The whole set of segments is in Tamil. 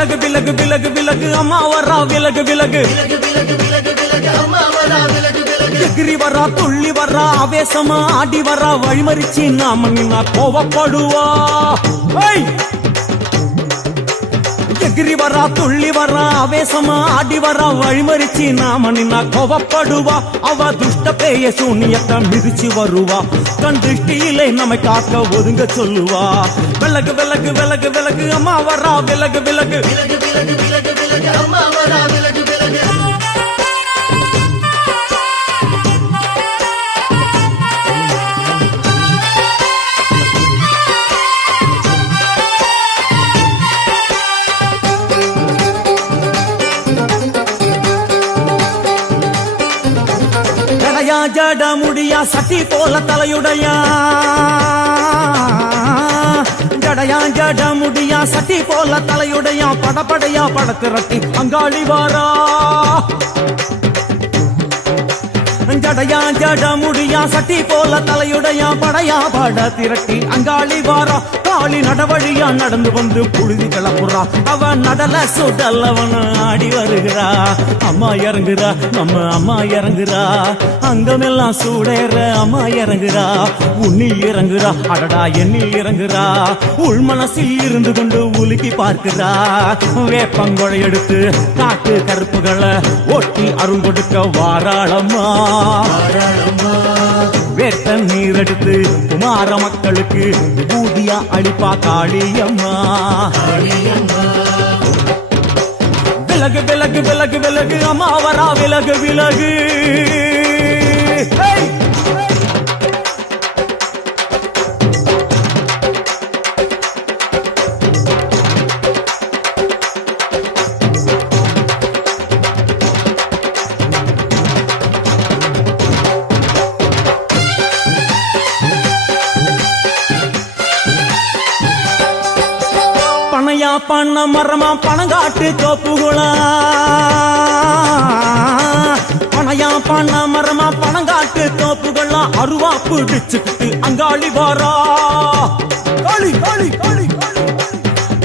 விலகு விலகு விலகு விலகு அம்மா வரா விலகு விலகு எகிரி வரா துள்ளி வரா ஆவேசமா ஆடி வரா வழிமறிச்சு நாம நின்னா கோவப்படுவா எகிரி வரா துள்ளி வரா ஆவேசமா ஆடி வரா வழிமறிச்சு நாம நின்னா கோவப்படுவா அவ துஷ்ட பேய சூனியத்தை மிதிச்சு வருவா கண் திருஷ்டியிலே நம்மை காக்க ஒதுங்க சொல்லுவா விலகு விலகு விலகு விலகு அம்மா வரா விலகு விலகு அம்மா வரா விலகு விலகு ஜட முடியா சட்டி போல தலையுடையா ஜடையா ஜட முடியா சட்டி போல தலையுடையா படப்படையா படத்திரட்டி அங்காளி வாரா ஜடையா ஜட முடியா சட்டி போல தலையுடையா படையா பட திரட்டி அங்காளி வாரா காளி நடவழியா நடந்து வந்து புழுதி கிளப்புறா அவ நடல சுடல் அவன் ஆடி வருகிறா அம்மா இறங்குறா நம்ம அம்மா இறங்குறா அங்கமெல்லாம் சூடேற அம்மா இறங்குறா உன்னில் இறங்குறா அடடா எண்ணில் இறங்குறா உள் மனசில் இருந்து கொண்டு உலுக்கி பார்க்கிறா வேப்பங்கொழை எடுத்து காட்டு கருப்புகளை ஒட்டி அருள் கொடுக்க வாராளம்மா வேட்ட நீர் எடுத்து குமார மக்களுக்கு விபூதியா அளிப்பா காளியம்மா விலகு விலகு விலகு விலகு அம்மா வரா விலகு விலகு பனையா பண்ண மரமா பணங்காட்டு தோப்புகளா பனையா பண்ண மரமா பணங்காட்டு தோப்புகளா அருவா பிடிச்சுக்கிட்டு அங்காளி வாரா காளி காளி காளி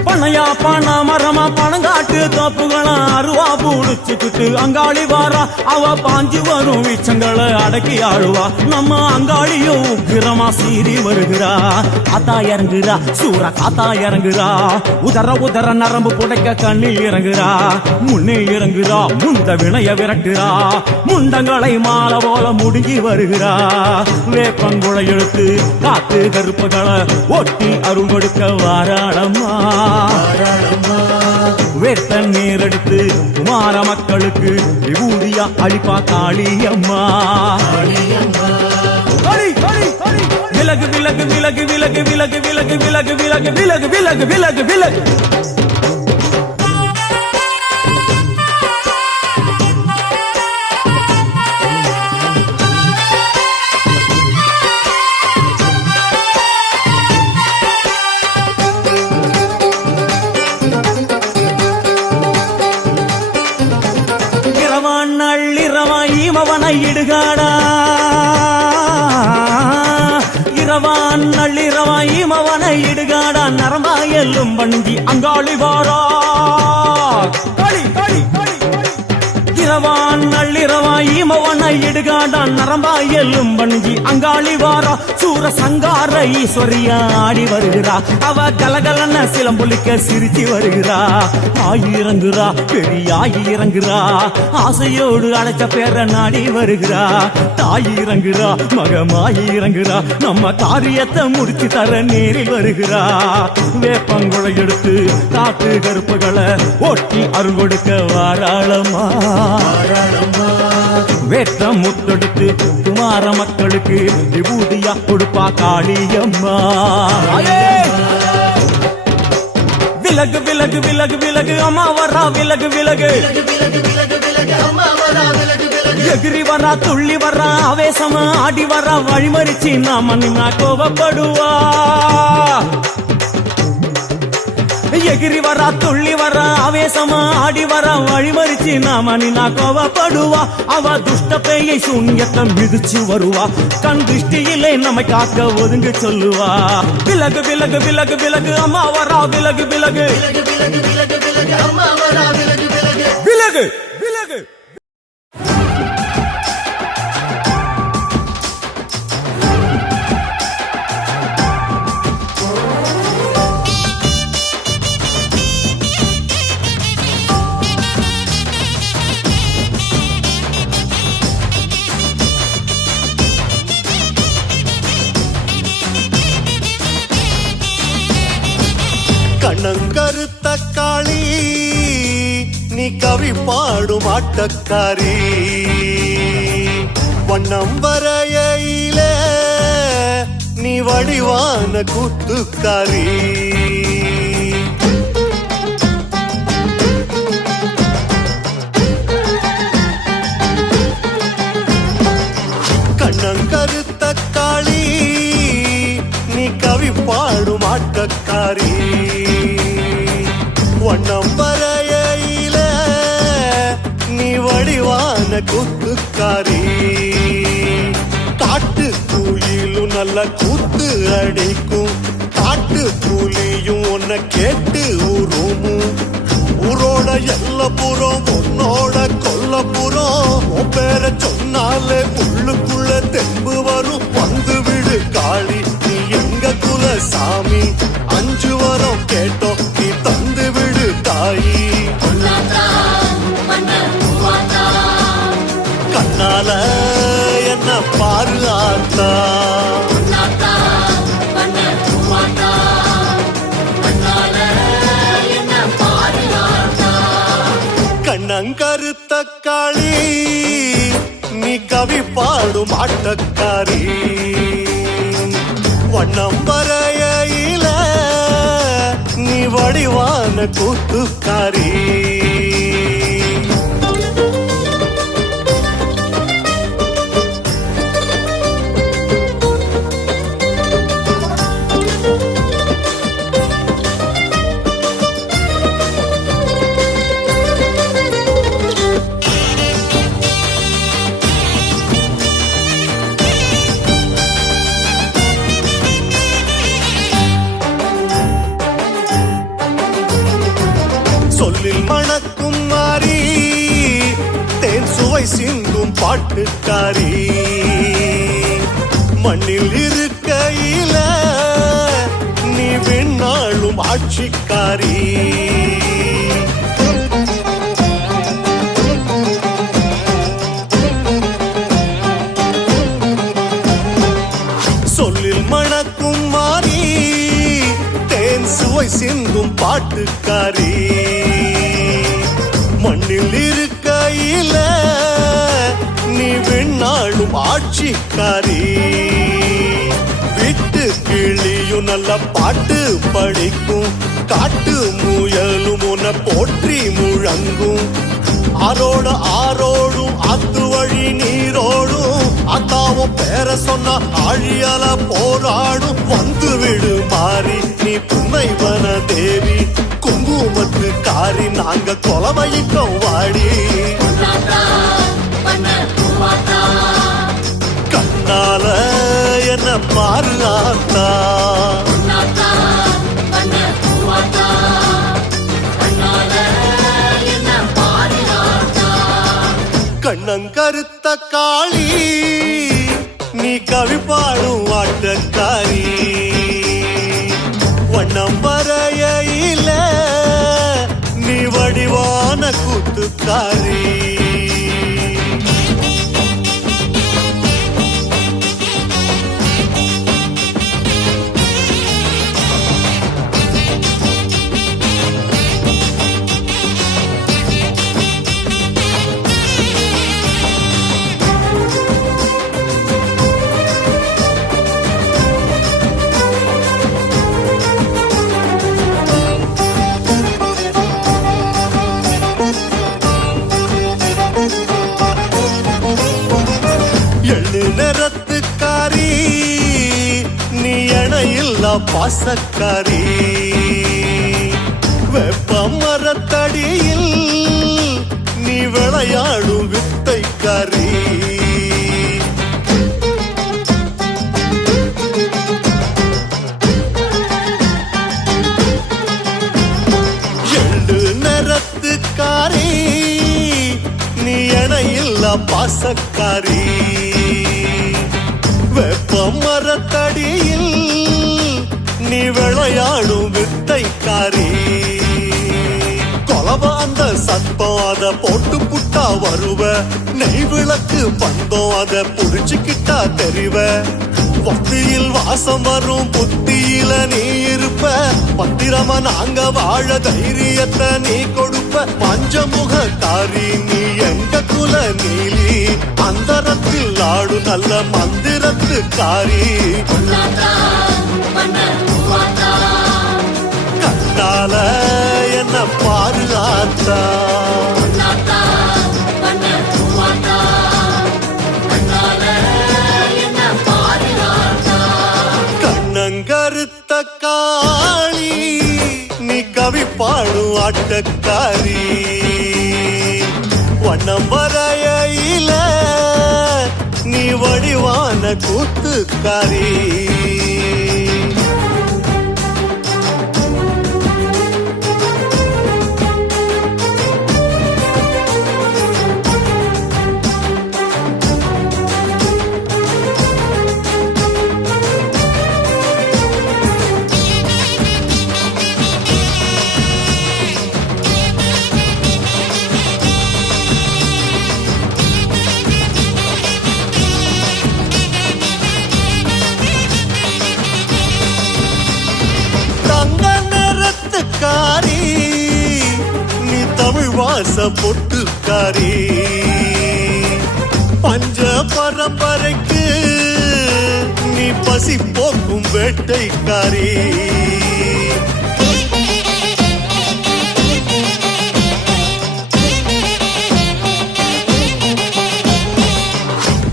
பனையா பண்ண மரமா பணங்காட்டு தோப்புகளா அருவா பிடிச்சுக்கிட்டு அங்காளி வாரா அவ பாஞ்சு வரும் வீச்சங்களை அடக்கி ஆளுவா நம்ம அங்காளியும் உக்கிரமா சீறி வருகிறா காத்தா இறங்குறா சூற காத்தா இறங்குறா உதர உதர நரம்பு புடைக்க கண்ணில் இறங்குறா முன்னே இறங்குறா முந்த வினைய விரட்டுறா முண்டங்களை மாலை போல முடுங்கி வருகிறா வேப்பங்குழை எடுத்து காத்து கருப்புகளை ஒட்டி அருள் கொடுக்க வாராளம்மா வேட்ட நீர் எடுத்து குமார மக்களுக்கு விபூதியா அளிப்பா காளியம்மா விலகு விலகு விலகு விலகு விலகு விலகு விலகு விலகு விலகு விலகு விலகு விலகு நள்ளிரவாயிமவனை இடுகாடா இரவான் நள்ளிரவாயிமவனை இடுகாடா நரம்பா எல்லும் வண்டி அங்காளி வாரா இரவான் நள்ளிரவாயிமவனை இடுகாடா நரம்பா எல்லும் வண்டி அங்காளி வாரா சூர சங்கார ஈஸ்வரியா ஆடி வருகிறா அவ கலகலன சிலம்புலிக்க சிரிச்சு வருகிறா ஆயிரங்குறா பெரியாயி இறங்குறா ஆசையோடு அழைச்ச பேர நாடி வருகிறா தாய் இறங்குறா மகமாயி இறங்குறா நம்ம காரியத்தை முடிச்சு தர நேரில் வருகிறா வேப்பங்குழை எடுத்து காட்டு கருப்புகளை ஒட்டி அருள் கொடுக்க வாராளம்மா வேட்ட முத்தெடுத்து குமார மக்களுக்கு விபூதியா கொடுப்பா காளியம்மா விலகு விலகு விலகு விலகு அம்மா வரா விலகு விலகு எகிரி வரா துள்ளி வரா ஆவேசமா ஆடி வரா வழிமறிச்சு நாம நின்னா கோவப்படுவா எகிரி வரா துள்ளி வர ஆவேசமா ஆடி வர வழிமறிச்சு நாம நின்னா கோவப்படுவா அவ துஷ்ட பேயை சூன்யத்தை மிதிச்சு வருவா கண் திருஷ்டியிலே நம்மை காக்க ஒதுங்க சொல்லுவா விலகு விலகு விலகு விலகு அம்மா வரா விலகு விலகு அம்மா வரா விலகு விலகு விலகு விலகு கண்ணங்கருத்த காளி நீ கவி பாடும் ஆட்டக்காரி வண்ணம் வரையில நீ வடிவான கூத்துக்காரி கண்ணங்கருத்த காளி நீ கவி பாடும் ஆட்டக்காரி வண்ணம் வரையில நீ வடிவான கூத்துக்காரி காட்டு கூலிலும் நல்ல கூத்து அடிக்கும் காட்டு கூலியும் உன்னை கேட்டு உருமும் ஊரோட எல்லப்புறம் உன்னோட கொல்லப்புறம் உன் பேரை சொன்னாலே உள்ளுக்குள்ள தெம்பு வரும் வந்து விடு காளி நீ எங்க குல சாமி 5 வரம் கேட்டோம் நீ தந்து விடு தாயி கண்ணால என்ன பாரு ஆத்தா கண்ணங்கருத்த காளி நீ கவி பாடும் ஆட்டக்காரி வண்ணம் வரையில நீ வடிவான கூத்துக்காரி சொல்லில் மணக்கும் மாறி தேன் சுவை சிந்தும் பாட்டுக்காரி மண்ணில் இருக்கையில நீ விண்ணாளும் ஆட்சிக்காரி சொல்லில் மணக்கும் மாறி தேன் சுவை சிந்தும் பாட்டுக்காரி மண்ணில் இருக்கையில நீ விண்ணாளும் ஆட்சிக்காரி வீட்டு கிளியும் நல்ல பாட்டு படிக்கும் காட்டு முயலும் உன்னை போற்றி முழங்கும் ஆரோட ஆரோடும் அத்து வழி நீரோடும் அத்தாவும் பேர சொன்ன ஆழியால போராடும் வந்து விடு மாறி நீ புன்னைவன தேவி குங்குமத்து காரி நாங்க கொலமையிட்டோம் வாடி கண்ணால என்ன பாரு ஆத்தா கண்ணங்கருத்த காளி நீ கவி பாடும் ஆட்டக்காரி வண்ணம் வரையில நீ வடிவான கூத்துக்காரி நிறத்துக்காரி நீ எனையில்லா பாசக்காரி வெப்ப மரத்தடியில் நீ விளையாடும் வித்தைக்காரி எள்ளு நிறத்துக்காரி நீ இணையில்லா பாசக்காரி வெப்ப மரத்தடியில் நீ விளையாடும் வித்தைக்காரி கொலவ அந்த சத்தம் அத போட்டு புட்டா வருவ நெய் விளக்கு பந்தம் அத புடிச்சுக்கிட்டா தெரிவ பக்தியில் வாசம் வரும் புத்தியில நீ இருப்ப பத்திரமா நாங்க வாழ தைரியத்தை நீ கொடுப்ப பஞ்சமுகக்காரி நீ எங்க குல நீலி அந்தரத்தில் ஆடு நல்ல மந்திரத்துக்காரி கண்ணால என்ன பாதுகாத்தா கண்ணங்கருத்த காளி நீ கவி பாடும் ஆட்டக்காரி வண்ணம் வரையில நீ வடிவான கூத்துக்காரி நீ தமிழ் வாச பொட்டுக்காரி பஞ்ச பரம்பரைக்கு நீ பசி போக்கும் வேட்டைக்காரி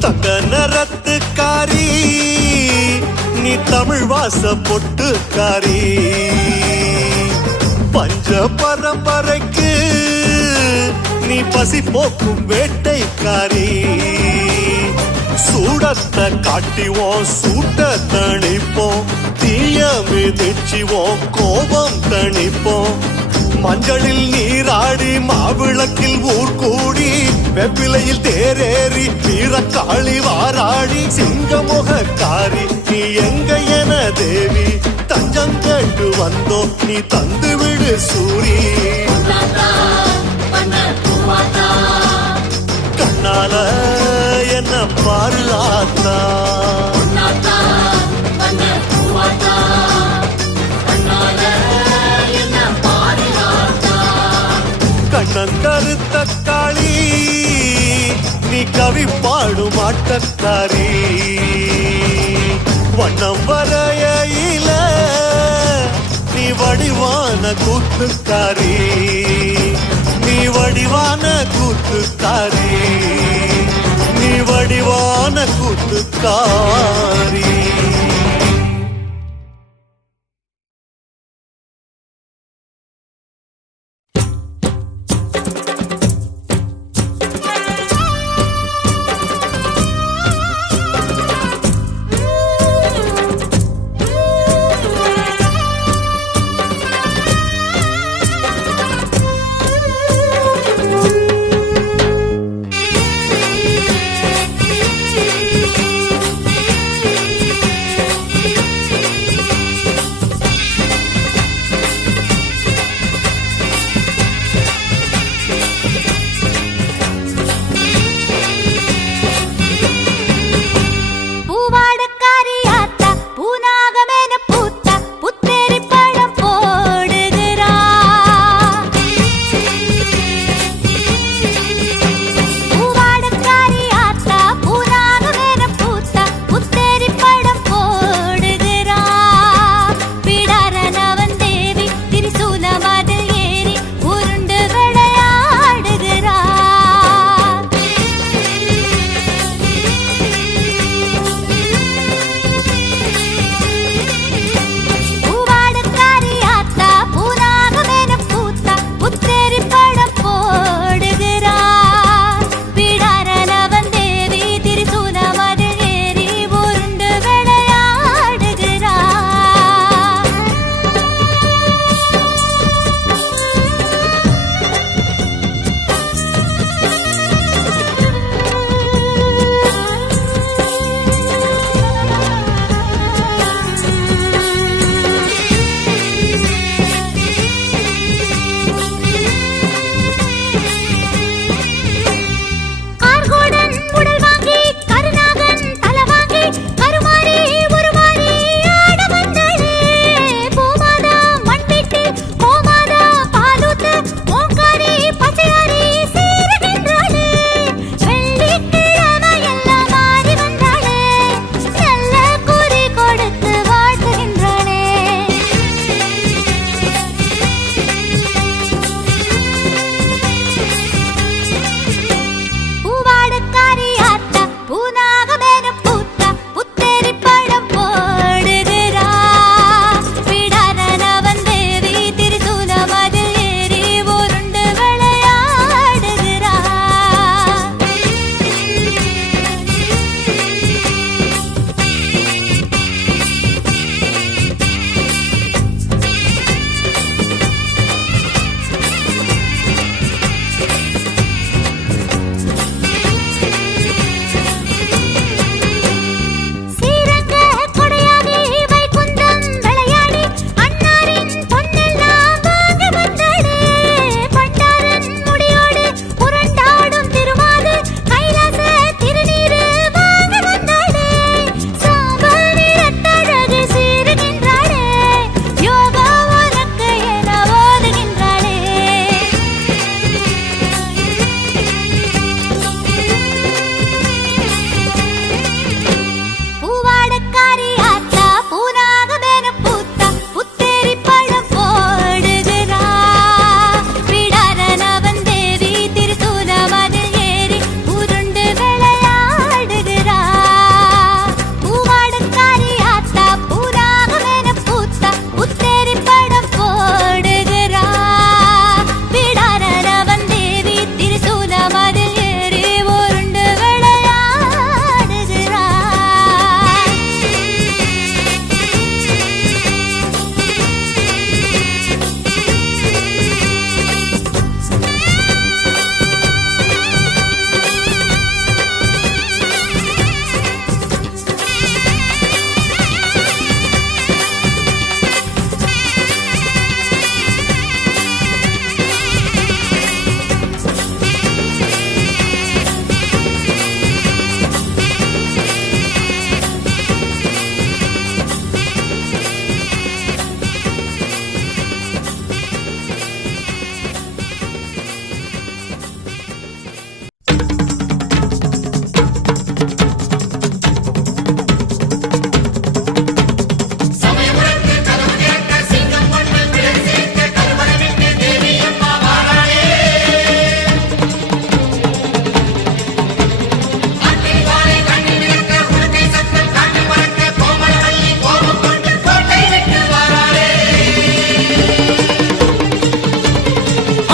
தங்க நிறத்துக்காரி நீ தமிழ் வாச பொட்டுக்காரி பஞ்ச பரம்பரைக்கு நீ பசி போக்கும் வேட்டைக்காரி சூடத்தை காட்டிவோம் சூட்ட தணிப்போம் தீய மிதிச்சுவோம் கோபம் தணிப்போம் மஞ்சளில் நீராடி மாவிளக்கில் ஊர் கூடி வெப்பிலையில் தேரேறி வீரக்காளி வாராடி சிங்கமுகக்காரி நீ எங்க என தேவி தஞ்சம் கேட்டு வந்தோம் நீ தந்து விடு சூரி கண்ணால என்ன பாருலாத்தா கண்ணங்கருத்த காளி நீ கவி பாடும் ஆட்டக்காரி வண்ணம் வரையில நீ வடிவான கூத்துக்காரி நீ வடிவான கூத்துக்காரி நீ வடிவான கூத்துக்காரி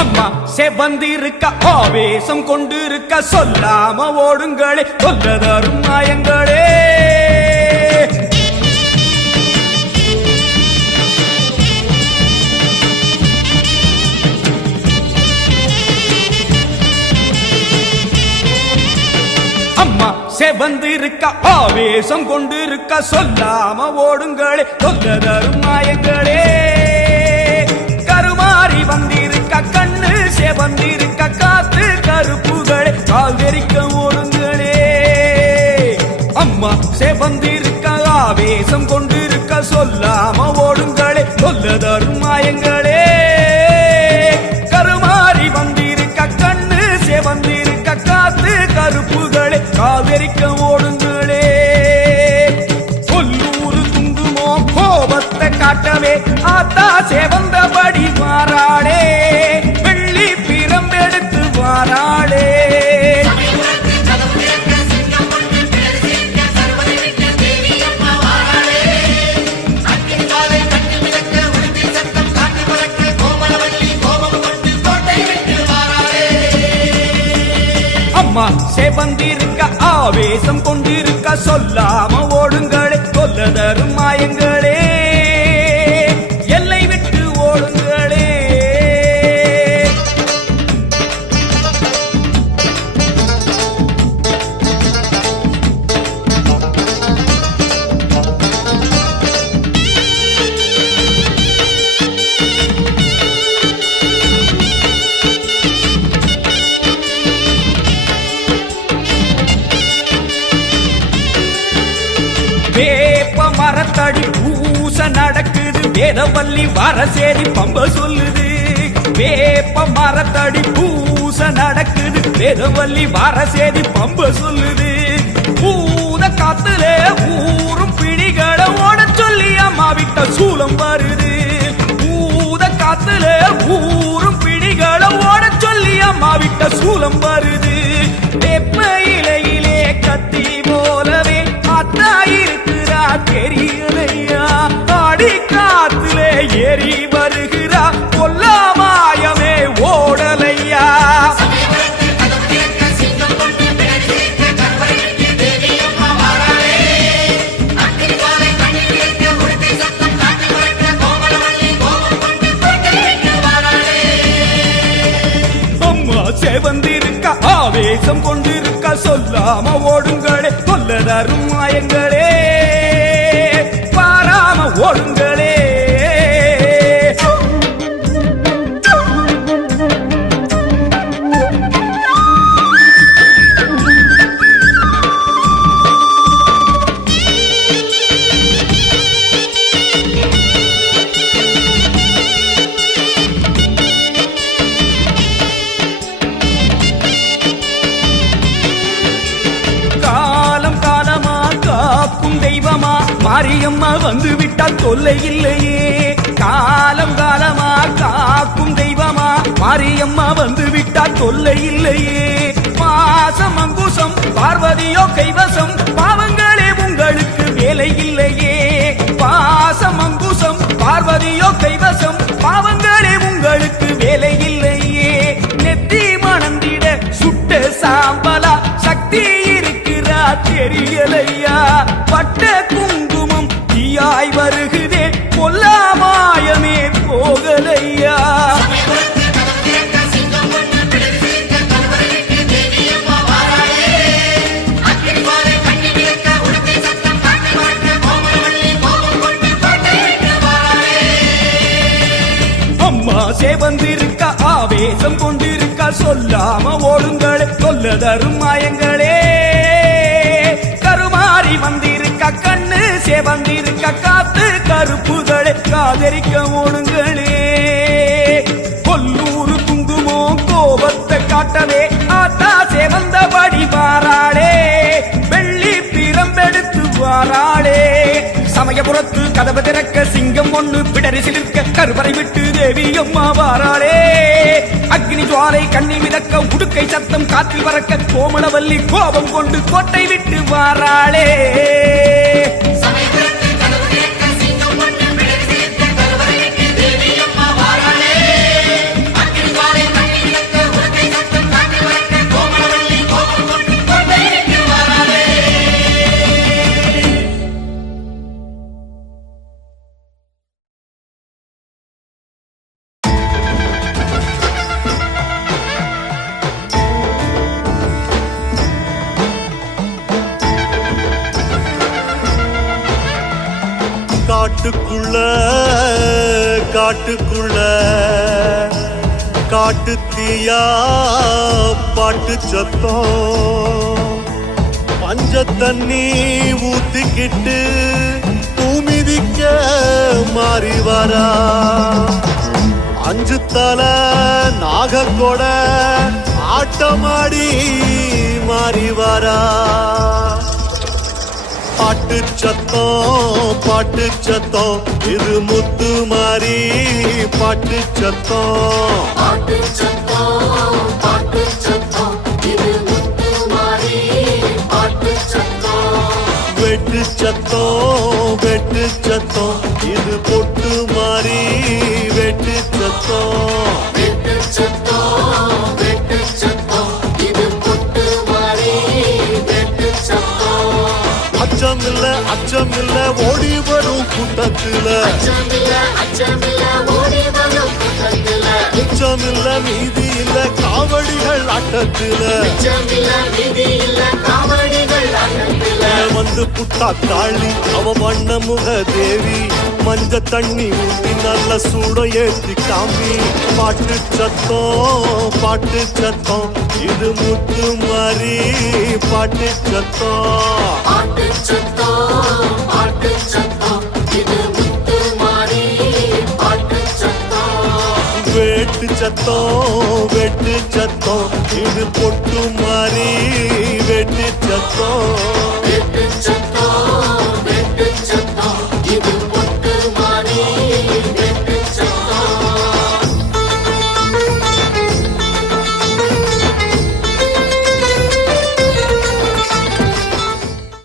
அம்மா செவந்திருக்க ஆவேசம் கொண்டிருக்க சொல்லாம ஓடுங்களே சொல்லதரும் மாயங்களே. அம்மா செவந்திருக்க ஆவேசம் கொண்டிருக்க சொல்லாம ஓடுங்களே சொல்லதரும் மாயங்களே. கருமாறி வந்திருக்க கண்ணு செவந்திருக்க காத்து கருப்புகளே கால்வெறிக்க ஓடுங்களே. அம்மா செவந்திருக்க ஆவேசம் கொண்டிருக்க சொல்லாம ஓடுங்களே சொல்லதரும் மாயங்களே. கருமாறி வந்திருக்க கண்ணு செவந்திருக்க காத்து கருப்புகளே கால்வெறிக்க ஓடுங்களே. கொல்லூரு குங்குமோ கோபத்தை காட்டவே ஆத்தா செவந்தபடி மாறாளே வெள்ளி பிரம்பெடுத்து வாராளே. அம்மா செவந்திருக்க ஆவேசம் கொண்டிருக்க சொல்லாம ஓடுங்களே சொல்லதரும் மாயங்களே. எல்லை விட்டு ஓடுங்களே. வேப்ப மரத்தடி பூச நடக்குது வேதவல்லி வரசேரி பம்ப சொல்லுது. வேப்ப மரத்தடி பூச நடக்குது வேதவல்லி வரசேரி பம்ப சொல்லுது. பூத காத்துல ஊரும் பிடிகளை ஓட சொல்லி அம்மா விட்ட சூலம் வருது. பூத காத்துல ஊரும் பிடிகளை ஓட சொல்லி அம்மா விட்ட சூலம் வருது. வேப்ப இலையிலே கத்தி போலவே அத்தா இருக்கிறா தெரியலையா. ஆடி காத்திலே ஏறி வருகிறா கொல்லாமாயமே ஓடலையா. அம்மா செவந்திருக்க ஆவேசம் கொண்டிருக்க சொல்லாம ஓடுங்களே சொல்லதரும் மாயங்களே. பாராம ஓடுங்களே. காலம் காலமா காக்கும் தெய்வமா மாரியம்மா வந்து விட்டா தொல்லை இல்லையே. காலம் காலமா காக்கும் தெய்வமா மாரியம்மா வந்து விட்டா தொல்லை இல்லையே. பாசம் அங்குசம் பார்வதியோ கைவசம் பாவங்களே உங்களுக்கு வேலை இல்லையே. பாசம் அங்குசம் பார்வதியோ கைவசம் பாவங்களே உங்களுக்கு வேலை இல்லையே. நெத்தி மணந்திட சுட்ட சாம்பலா சக்தி இருக்கிறா தெரியலையா. பட்ட குங்குமம் தீயாய் வருகுதே கொல்லாமாயமே போகலையா. அம்மா செவந்திருக்க ஆவேசம் கொண்டிருக்க சொல்லாம ஓடுங்களே சொல்லதரும் மாயங்களே. கருமாறி வந்திருக்க கண்ணு செவந்திருக்க காத்து கருப்புகளே காதரிக்க ஓடுங்களே. கொல்லூரு குங்குமோ கோபத்தை காட்டவே ஆத்தா செவந்தபடி வாராளே வெள்ளி பிரம்பெடுத்து வாராளே. சமயபுரத்து கதவு திறக்க சிங்கம் ஒண்ணு பிடரி சிலிர்க்க கருவறை விட்டு தேவி அம்மா வாராளே. அக்னி ஜுவாலை கண்ணி மிதக்க உடுக்கை சத்தம் காற்றில் பறக்க கோமளவல்லி கோபம் கொண்டு கோட்டை விட்டு வாராளே. சிங்கம் ஒன்று பிடரி சிலிர்க்க கருவறை விட்டு தேவி அம்மா வாராளே. அக்னி ஜுவாலை காட்டுக்குள்ள காட்டு தீயா பாட்டு சத்தம் பஞ்ச தண்ணி ஊத்திக்கிட்டு பூமிதிக்க மாறி வரா அஞ்சு தலை நாகக்கொட ஆட்டமாடி மாறி வரா பாட்டு சத்தம் இது முத்து மாறி பாட்டு சத்தம் வெட்டு சத்தம் இது பொட்டு மாறி வெட்டு சத்தம் அச்சமில்ல ஓடி வரும் கூட்டத்துல மிச்சமில்ல மீதி இல்ல காவடிகள் ஆட்டத்துல வந்து புட்டா காளி அவ வண்ண முக தேவி மஞ்ச தண்ணி ஊட்டி நல்ல சூட ஏற்றி காமி பாட்டு சத்தம் இது முத்து மாறி பாட்டு சத்தம் வெட்டு சத்தம் இது பொட்டு மாறி வெட்டு சத்தம்